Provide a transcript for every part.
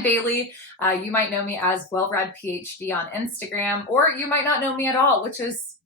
I'm Bailey. You might know me as Well-Read PhD on Instagram, or you might not know me at all, which is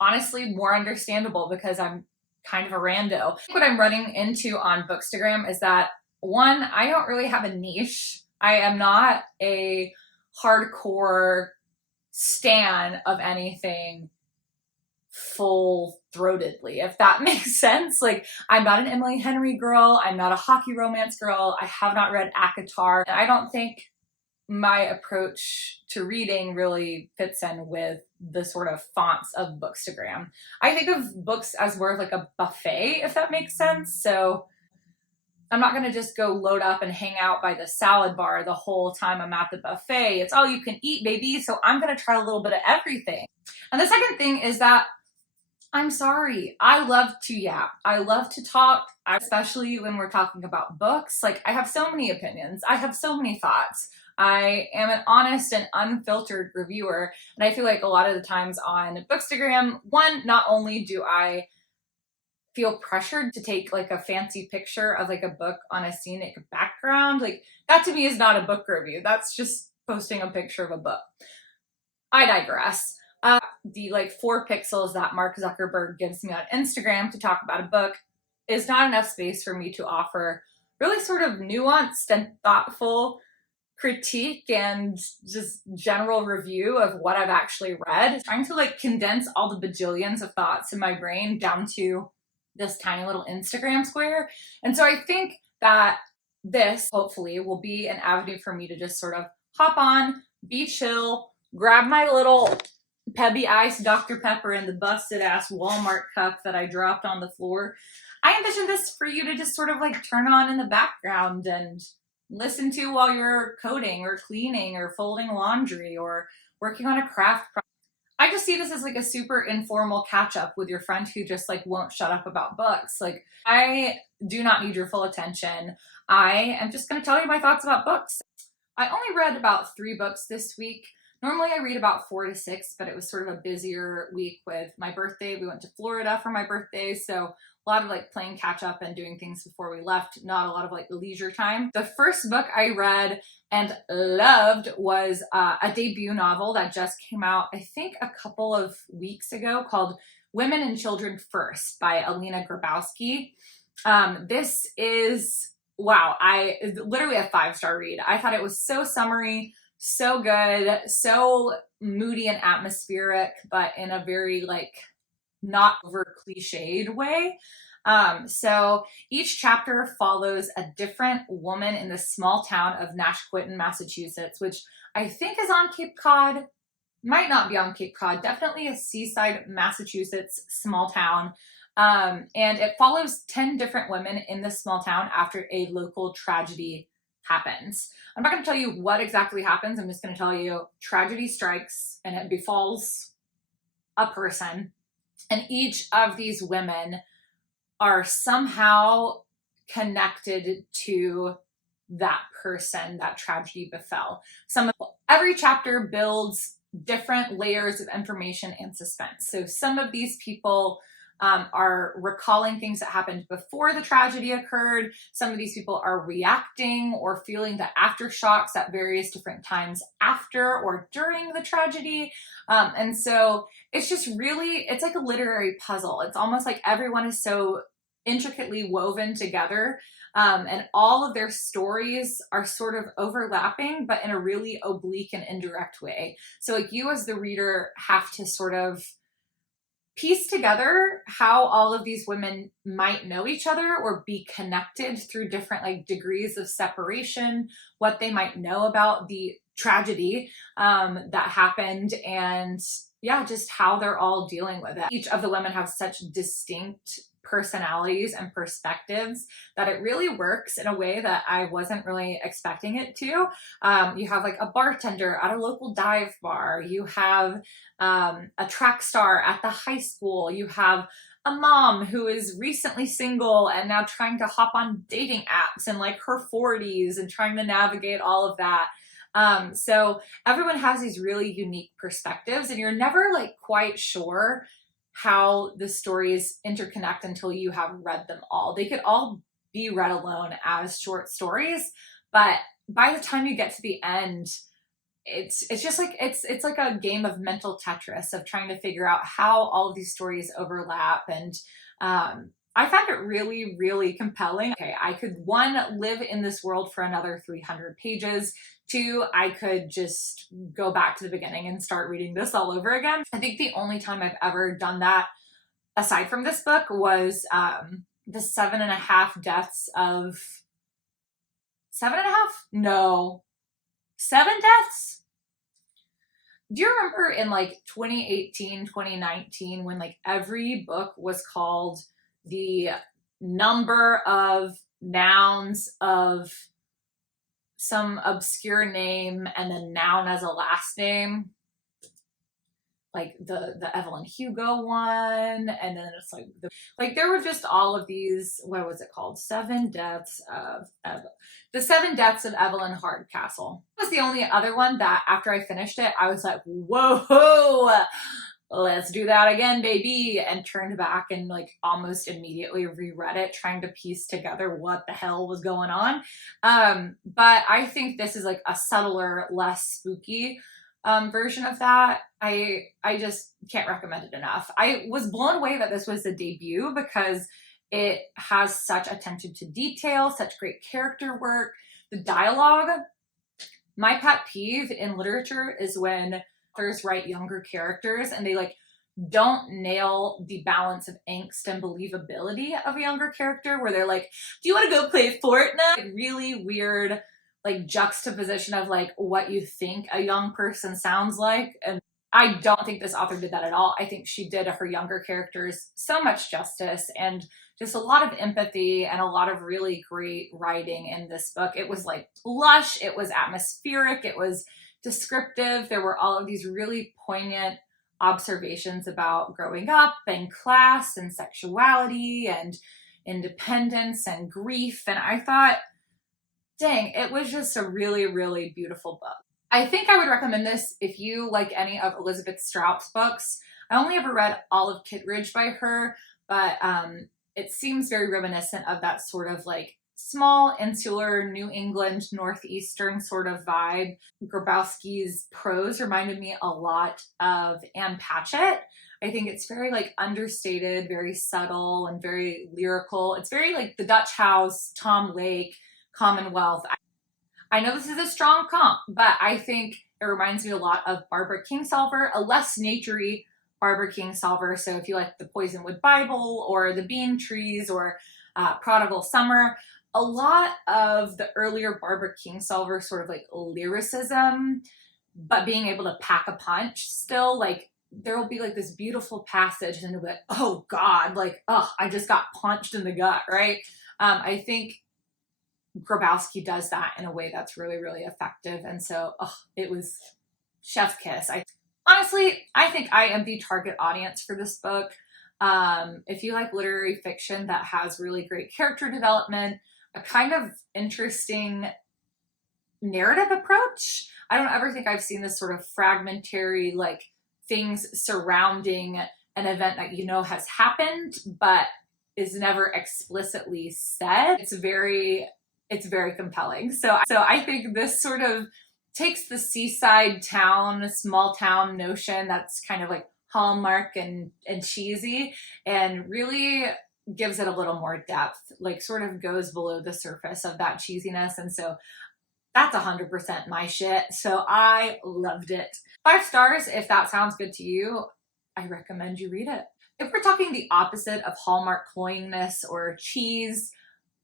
honestly more understandable because I'm kind of a rando. What I'm running into on Bookstagram is that, one, I don't really have a niche. I am not a hardcore stan of anything full-throatedly, if that makes sense. Like, I'm not an Emily Henry girl. I'm not a hockey romance girl. I have not read ACOTAR. And I don't think my approach to reading really fits in with the sort of fonts of Bookstagram. I think of books as more of like a buffet, if that makes sense. So I'm not going to just go load up and hang out by the salad bar the whole time I'm at the buffet. It's all you can eat, baby. So I'm going to try a little bit of everything. And the second thing is that I'm sorry, I love to yap. I love to talk, especially when we're talking about books. Like, I have so many opinions. I have so many thoughts. I am an honest and unfiltered reviewer. And I feel like a lot of the times on Bookstagram, one, not only do I feel pressured to take like a fancy picture of like a book on a scenic background, like that to me is not a book review. That's just posting a picture of a book. I digress. The like 4 pixels that Mark Zuckerberg gives me on Instagram to talk about a book is not enough space for me to offer really sort of nuanced and thoughtful critique and just general review of what I've actually read. Trying to like condense all the bajillions of thoughts in my brain down to this tiny little Instagram square. And so I think that this hopefully will be an avenue for me to just sort of hop on, be chill, grab my little Pebby Ice Dr. Pepper in the busted ass Walmart cup that I dropped on the floor. I envision this for you to just sort of like turn on in the background and listen to while you're coding or cleaning or folding laundry or working on a craft project. I just see this as like a super informal catch up with your friend who just like won't shut up about books. Like, I do not need your full attention. I am just going to tell you my thoughts about books. I only read about 3 books this week. Normally I read about 4 to 6, but it was sort of a busier week with my birthday. We went to Florida for my birthday, so a lot of like playing catch up and doing things before we left, not a lot of like leisure time. The first book I read and loved was a debut novel that just came out, I think a couple of weeks ago, called Women and Children First by Alina Grabowski. This is, wow, literally a 5-star read. I thought it was so summery, so good, so moody and atmospheric, but in a very like not over cliched way. So each chapter follows a different woman in the small town of Nashquinton, Massachusetts, which I think is on Cape Cod, might not be on Cape Cod, definitely a seaside Massachusetts small town. And it follows 10 different women in this small town after a local tragedy happens. I'm not going to tell you what exactly happens. I'm just going to tell you tragedy strikes and it befalls a person. And each of these women are somehow connected to that person that tragedy befell. Every chapter builds different layers of information and suspense. So some of these people are recalling things that happened before the tragedy occurred. Some of these people are reacting or feeling the aftershocks at various different times after or during the tragedy. And so it's just really, it's like a literary puzzle. It's almost like everyone is so intricately woven together, and all of their stories are sort of overlapping, but in a really oblique and indirect way. So like you as the reader have to sort of piece together how all of these women might know each other or be connected through different like degrees of separation, what they might know about the tragedy that happened, and yeah, just how they're all dealing with it. Each of the women have such distinct personalities and perspectives that it really works in a way that I wasn't really expecting it to. You have like a bartender at a local dive bar. You have a track star at the high school. You have a mom who is recently single and now trying to hop on dating apps in like her 40s and trying to navigate all of that. So everyone has these really unique perspectives, and you're never like quite sure how the stories interconnect until you have read them all. They could all be read alone as short stories, but by the time you get to the end, it's just like it's like a game of mental Tetris of trying to figure out how all of these stories overlap. And I found it really, really compelling. Okay, I could, one, live in this world for another 300 pages. Two, I could just go back to the beginning and start reading this all over again. I think the only time I've ever done that, aside from this book, was the 7.5 deaths of 7.5? No, 7 deaths? Do you remember in like 2018, 2019, when like every book was called the number of nouns of some obscure name and then noun as a last name? Like the Evelyn Hugo one, and then it's like there were just all of these, what was it called? The 7 Deaths of Evelyn Hardcastle was the only other one that after I finished it, I was like, whoa, let's do that again, baby, and turned back and like almost immediately reread it, trying to piece together what the hell was going on. But I think this is like a subtler, less spooky version of that. I just can't recommend it enough. I was blown away that this was a debut because it has such attention to detail, such great character work. The dialogue, my pet peeve in literature is when authors write younger characters and they like don't nail the balance of angst and believability of a younger character, where they're like, do you want to go play Fortnite? Really weird like juxtaposition of like what you think a young person sounds like. And I don't think this author did that at all. I think she did her younger characters so much justice, and just a lot of empathy and a lot of really great writing in this book. It was like lush, it was atmospheric, it was descriptive. There were all of these really poignant observations about growing up and class and sexuality and independence and grief. And I thought, dang, it was just a really, really beautiful book. I think I would recommend this if you like any of Elizabeth Strout's books. I only ever read Olive Kitteridge by her, but it seems very reminiscent of that sort of like small, insular, New England, Northeastern sort of vibe. Grabowski's prose reminded me a lot of Anne Patchett. I think it's very like understated, very subtle, and very lyrical. It's very like The Dutch House, Tom Lake, Commonwealth. I know this is a strong comp, but I think it reminds me a lot of Barbara Kingsolver, a less naturey Barbara Kingsolver. So if you like the Poisonwood Bible or the Bean Trees or Prodigal Summer, a lot of the earlier Barbara Kingsolver sort of like lyricism, but being able to pack a punch still, like there will be like this beautiful passage and it'll be like, oh God, like, oh, I just got punched in the gut, right? I think Grabowski does that in a way that's really, really effective. And so it was chef's kiss. Honestly, I think I am the target audience for this book. If you like literary fiction that has really great character development, a kind of interesting narrative approach. I don't ever think I've seen this sort of fragmentary, like things surrounding an event that you know has happened, but is never explicitly said. It's very compelling. So I think this sort of takes the seaside town, small town notion that's kind of like Hallmark and cheesy, and really gives it a little more depth, like sort of goes below the surface of that cheesiness. And so that's 100% my shit. So I loved it. 5 stars if that sounds good to you. I recommend you read it. If we're talking the opposite of Hallmark cloyingness or cheese,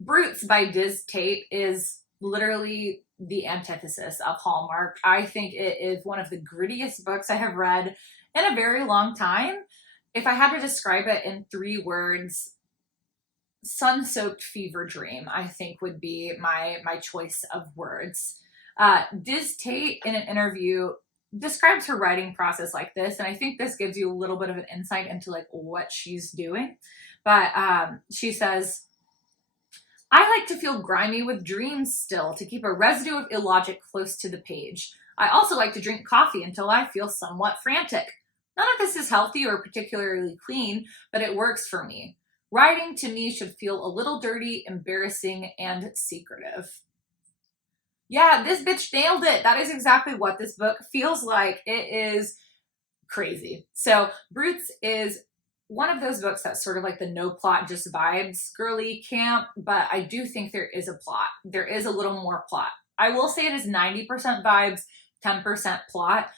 Brutes by Diz Tate is literally the antithesis of Hallmark. I think it is one of the grittiest books I have read in a very long time. If I had to describe it in 3 words, sun-soaked fever dream, I think would be my choice of words. Diz Tate in an interview describes her writing process like this, and I think this gives you a little bit of an insight into like what she's doing. But she says, I like to feel grimy with dreams still, to keep a residue of illogic close to the page. I also like to drink coffee until I feel somewhat frantic. None of this is healthy or particularly clean, but it works for me. Writing to me should feel a little dirty, embarrassing, and secretive. Yeah, this bitch nailed it. That is exactly what this book feels like. It is crazy. So Brutes is one of those books that's sort of like the no plot, just vibes girly camp, but I do think there is a plot. There is a little more plot. I will say it is 90% vibes, 10% plot.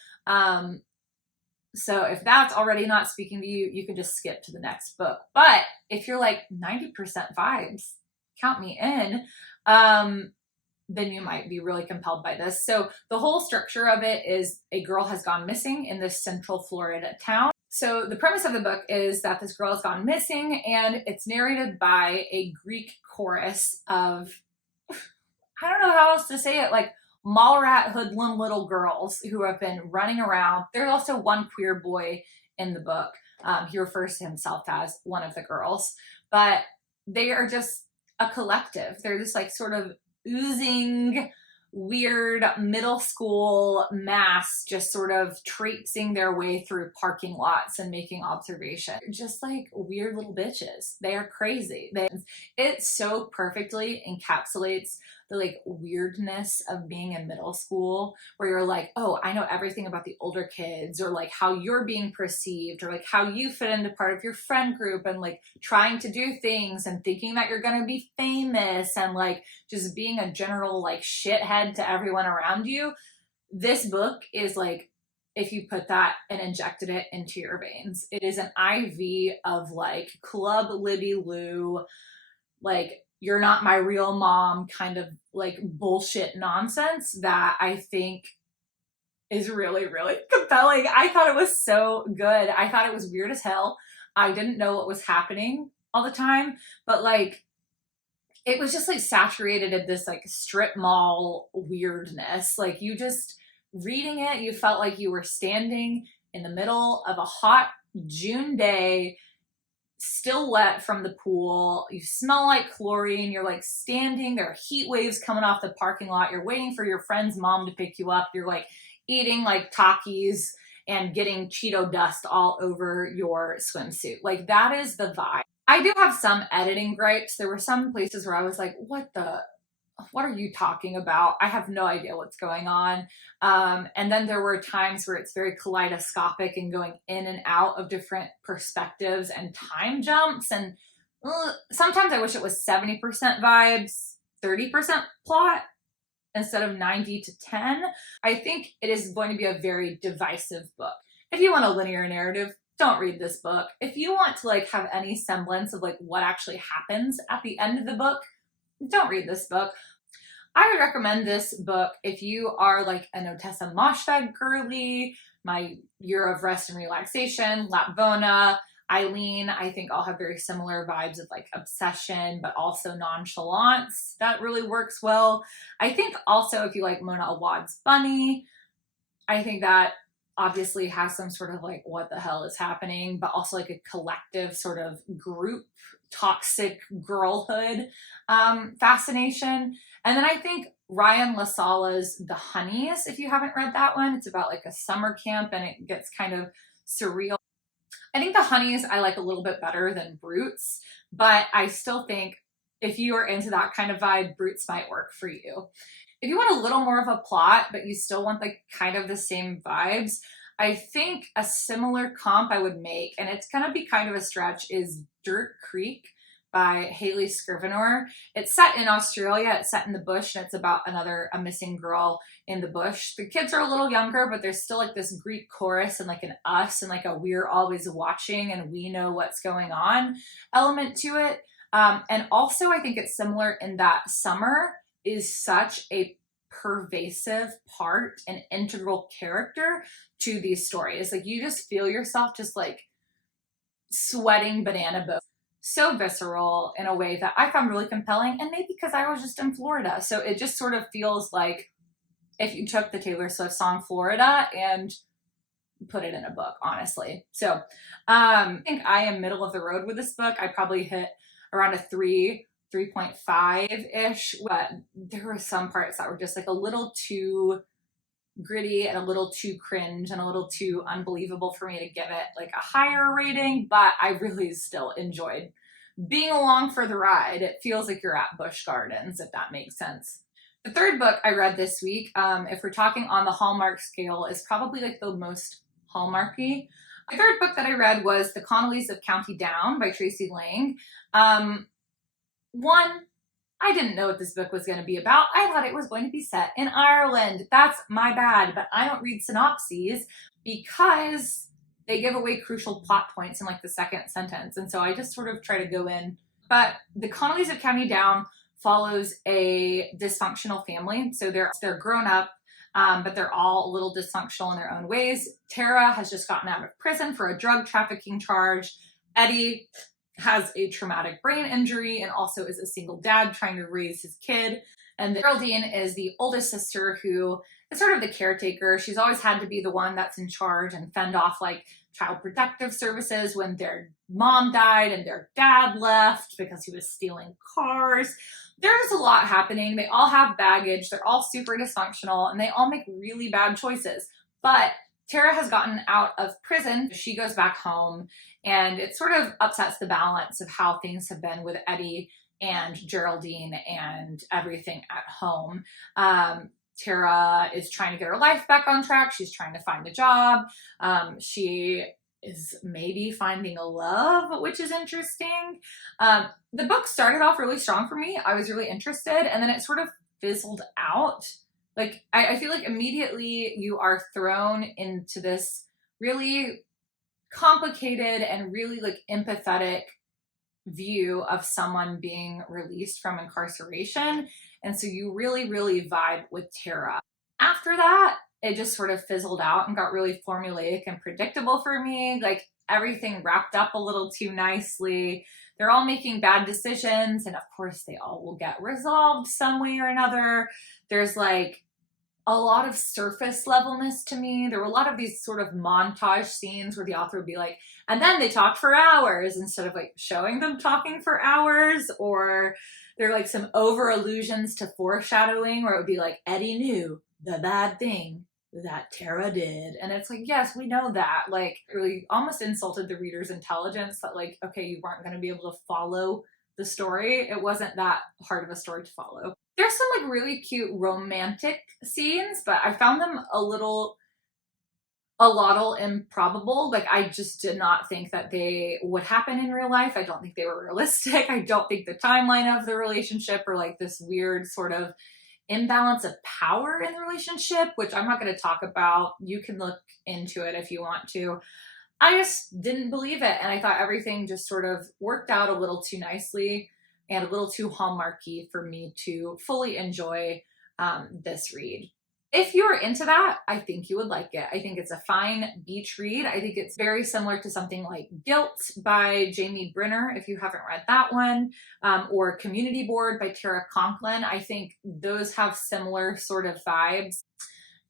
So if that's already not speaking to you, you can just skip to the next book. But if you're like 90% vibes, count me in, then you might be really compelled by this. So the whole structure of it is a girl has gone missing in this central Florida town. So the premise of the book is that this girl has gone missing, and it's narrated by a Greek chorus of, I don't know how else to say it, like Mallrat hoodlum little girls who have been running around. There's also one queer boy in the book. He refers to himself as one of the girls, but they are just a collective. They're just like sort of oozing weird middle school mass, just sort of traipsing their way through parking lots and making observations. Just like weird little bitches. They are crazy. It so perfectly encapsulates the like weirdness of being in middle school, where you're like, oh, I know everything about the older kids, or like how you're being perceived, or like how you fit into part of your friend group, and like trying to do things and thinking that you're gonna be famous, and like just being a general like shithead to everyone around you. This book is like, if you put that and injected it into your veins, it is an IV of like Club Libby Lou, like you're not my real mom kind of like bullshit nonsense that I think is really, really compelling. I thought it was so good. I thought it was weird as hell. I didn't know what was happening all the time, but like it was just like saturated in this like strip mall weirdness. Like you just reading it, you felt like you were standing in the middle of a hot June day, still wet from the pool. You smell like chlorine. You're like standing, there are heat waves coming off the parking lot. You're waiting for your friend's mom to pick you up. You're like eating like Takis and getting Cheeto dust all over your swimsuit. Like that is the vibe. I do have some editing gripes. There were some places where I was like, what are you talking about? I have no idea what's going on. And then there were times where it's very kaleidoscopic and going in and out of different perspectives and time jumps. And sometimes I wish it was 70% vibes, 30% plot instead of 90 to 10. I think it is going to be a very divisive book. If you want a linear narrative, don't read this book. If you want to like have any semblance of like what actually happens at the end of the book, don't read this book. I would recommend this book if you are like an Otessa Moshfegh girly, My Year of Rest and Relaxation, Lapvona, Eileen. I think all have very similar vibes of like obsession, but also nonchalance. That really works well. I think also if you like Mona Awad's Bunny, I think that obviously has some sort of like what the hell is happening, but also like a collective sort of group toxic girlhood fascination. And then I think Ryan LaSala's The Honeys, if you haven't read that one, it's about like a summer camp and it gets kind of surreal. I think The Honeys I like a little bit better than Brutes, but I still think if you are into that kind of vibe, Brutes might work for you. If you want a little more of a plot, but you still want like kind of the same vibes, I think a similar comp I would make, and it's gonna be kind of a stretch, is Dirt Creek by Hayley Scrivener. It's set in Australia, it's set in the bush, and it's about a missing girl in the bush. The kids are a little younger, but there's still like this Greek chorus and like an us and like a we're always watching and we know what's going on element to it. And also I think it's similar in that summer is such a pervasive part and integral character to these stories. Like you just feel yourself just like sweating banana boats. So visceral in a way that I found really compelling, and maybe because I was just in Florida. So it just sort of feels like if you took the Taylor Swift song Florida and put it in a book, honestly. So I think I am middle of the road with this book. I probably hit around a 3.5-ish, but there were some parts that were just like a little too gritty and a little too cringe and a little too unbelievable for me to give it like a higher rating, but I really still enjoyed being along for the ride. It feels like you're at Busch Gardens, if that makes sense. The third book I read this week, if we're talking on the Hallmark scale, is probably like the most Hallmarky. The third book that I read was The Connellys of County Down by Tracey Lange. One, I didn't know what this book was going to be about. I thought it was going to be set in Ireland. That's my bad, but I don't read synopses because they give away crucial plot points in like the second sentence. And so I just sort of try to go in. But The Connellys of County Down follows a dysfunctional family. So they're grown up, but they're all a little dysfunctional in their own ways. Tara has just gotten out of prison for a drug trafficking charge. Eddie has a traumatic brain injury and also is a single dad trying to raise his kid. And Geraldine is the oldest sister who is sort of the caretaker. She's always had to be the one that's in charge and fend off like child protective services when their mom died and their dad left because he was stealing cars. There's a lot happening. They all have baggage. They're all super dysfunctional and they all make really bad choices. But Tara has gotten out of prison. She goes back home and it sort of upsets the balance of how things have been with Eddie and Geraldine and everything at home. Tara is trying to get her life back on track. She's trying to find a job. She is maybe finding a love, which is interesting. The book started off really strong for me. I was really interested and then it sort of fizzled out. Like, I feel like immediately you are thrown into this really complicated and really like empathetic view of someone being released from incarceration. And so you really, really vibe with Tara. After that, it just sort of fizzled out and got really formulaic and predictable for me. Like everything wrapped up a little too nicely. They're all making bad decisions. And of course they all will get resolved some way or another. There's like a lot of surface levelness to me. There were a lot of these sort of montage scenes where the author would be like, and then they talked for hours instead of like showing them talking for hours. Or there are like some over allusions to foreshadowing where it would be like, Eddie knew the bad thing that Tara did. And it's like, yes, we know that. Like, it really almost insulted the reader's intelligence that like, okay, you weren't going to be able to follow the story. It wasn't that hard of a story to follow. There's some like really cute romantic scenes, but I found them a little improbable. Like I just did not think that they would happen in real life. I don't think they were realistic. I don't think the timeline of the relationship or like this weird sort of imbalance of power in the relationship, which I'm not going to talk about. You can look into it if you want to. I just didn't believe it. And I thought everything just sort of worked out a little too nicely and a little too Hallmarky for me to fully enjoy this read. If you're into that, I think you would like it. I think it's a fine beach read. I think it's very similar to something like Guilt by Jamie Brenner, if you haven't read that one, or Community Board by Tara Conklin. I think those have similar sort of vibes.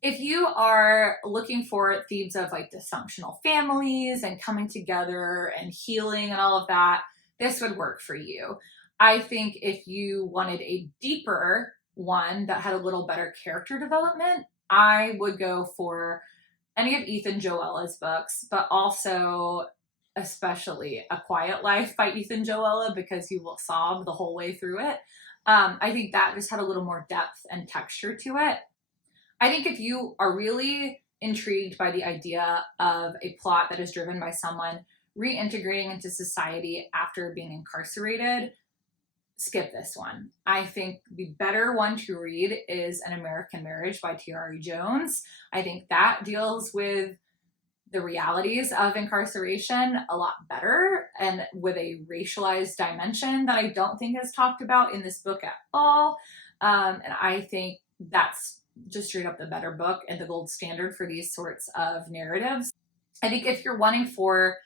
If you are looking for themes of like dysfunctional families and coming together and healing and all of that, this would work for you. I think if you wanted a deeper one that had a little better character development, I would go for any of Ethan Joella's books, but also especially A Quiet Life by Ethan Joella, because you will sob the whole way through it. I think that just had a little more depth and texture to it. I think if you are really intrigued by the idea of a plot that is driven by someone reintegrating into society after being incarcerated, skip this one. I think the better one to read is An American Marriage by T.R.E. Jones. I think that deals with the realities of incarceration a lot better and with a racialized dimension that I don't think is talked about in this book at all. And I think that's just straight up the better book and the gold standard for these sorts of narratives. I think if you're wanting for,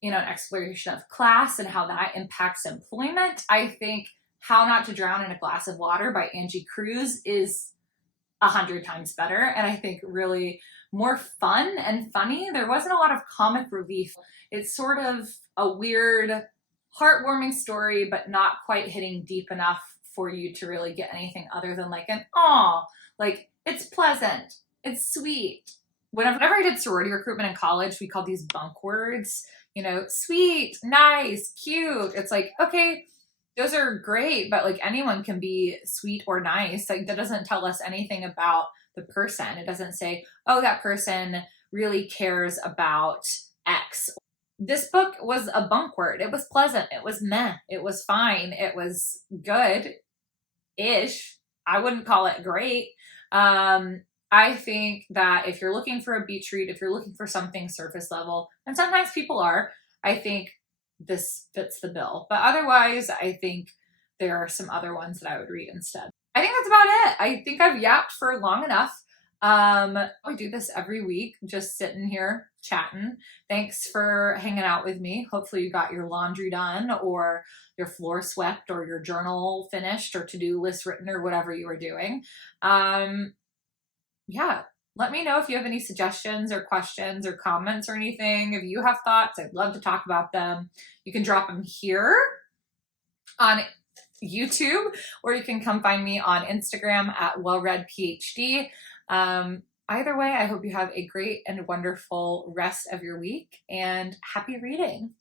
an exploration of class and how that impacts employment, I think How Not to Drown in a Glass of Water by Angie Cruz is 100 times better. And I think really more fun and funny. There wasn't a lot of comic relief. It's sort of a weird, heartwarming story, but not quite hitting deep enough for you to really get anything other than like an aw. Like, it's pleasant. It's sweet. Whenever I did sorority recruitment in college, we called these bunk words, sweet, nice, cute. It's like, okay, those are great, but like anyone can be sweet or nice. Like that doesn't tell us anything about the person. It doesn't say, oh, that person really cares about X. This book was a bunk word. It was pleasant. It was meh. It was fine. It was good-ish. I wouldn't call it great. I think that if you're looking for a beach read, if you're looking for something surface level, and sometimes people are, I think this fits the bill. But otherwise, I think there are some other ones that I would read instead. I think that's about it. I think I've yapped for long enough. We do this every week, just sitting here chatting. Thanks for hanging out with me. Hopefully you got your laundry done, or your floor swept, or your journal finished, or to-do list written, or whatever you were doing. Yeah, let me know if you have any suggestions or questions or comments or anything. If you have thoughts, I'd love to talk about them. You can drop them here on YouTube, or you can come find me on Instagram at wellreadphd. Either way, I hope you have a great and wonderful rest of your week, and happy reading.